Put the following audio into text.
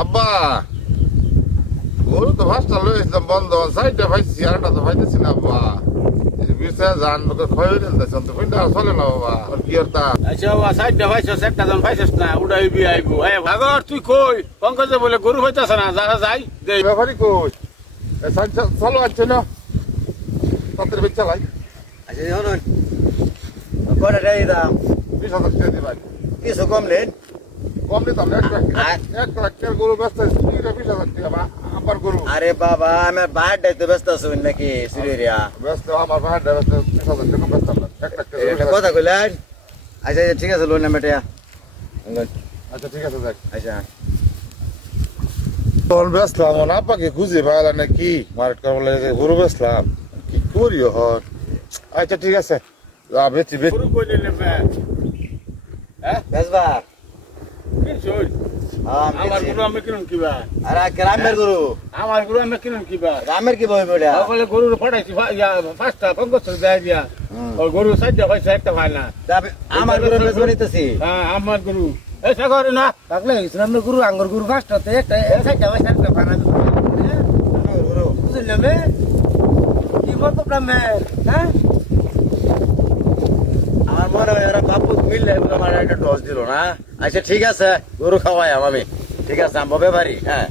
আব্বা গরু তো ফার্স্টটা লইছিলাম বন্ধ সাইডটা পাইছি আরেকটা তো পাইতেছি না আব্বা বিষয়ে জান ক্ষয় হয়ে যাচ্ছে তো কোনটা চলে না বাবা আর কি আর তা আচ্ছা বাবা সাইডটা পাইছস একটা জন পাইছস না উড়াইবি আইবো এ ভাগর তুই কই পঙ্কজে বলে গরু হইতাছে না যারা যাই দে ব্যাপারই কই চলো আছে না তাদের বেচা লাই আচ্ছা শুনুন কয়টা টাকা দাম 20,000 টাকা দিবাই কিছু কম নেন কম নিতাম না 1 লাখ টাকার গরু বেচতে 20,000 টাকা আমার গরু আরে বাবা আমার বাড়িটাই তো ব্যস্ত আছো নাকি সিরিয়া বেচতে আমার ভাইটা বেচতে 20,000 টাকা বেচতাম না 1 লাখ এটা টাকা কথা কইলেন আচ্ছা ঠিক আছে লোন নামে টাকা আচ্ছা ঠিক আছে দেখ আচ্ছা তখন বেচলাম না আপাকে খুঁজে পাইলা নাকি মার্কেট করার লাগে গরু বেচলাম কি করি হন আচ্ছা ঠিক আছে বেচি গরু কই নেবে হ্যাঁ বেসবা কি শুন আমার গরু আমি কিনুন কিবা আরে গ্রামের গরু আমার গরু আমি কিনুন কিবা গ্রামের কি বই বড়া বলে গরু ফাটাইছি পাঁচটা পঙ্কজ দেয় দিয়া ওই গরু সাইডটা পাইছে একটা ভাই না আমার গরু বেসবা নিতেছি হ্যাঁ আমার গরু এই সাগর না থাকলে ইসলামের গুরু আঙ্গুর গুরু ফার্স্টতে একটা সাইডটা ভাই সাইডটা ফানা গরু বুঝলেন বে কি বলতো ব্রাহ্মণ হ্যাঁ আমার মনে হয় ওরা বাপু মিললে আমার একটা ডস দিল না আচ্ছা ঠিক আছে গরু খাওয়াই আমি ঠিক আছে আমি ব্যাপারি হ্যাঁ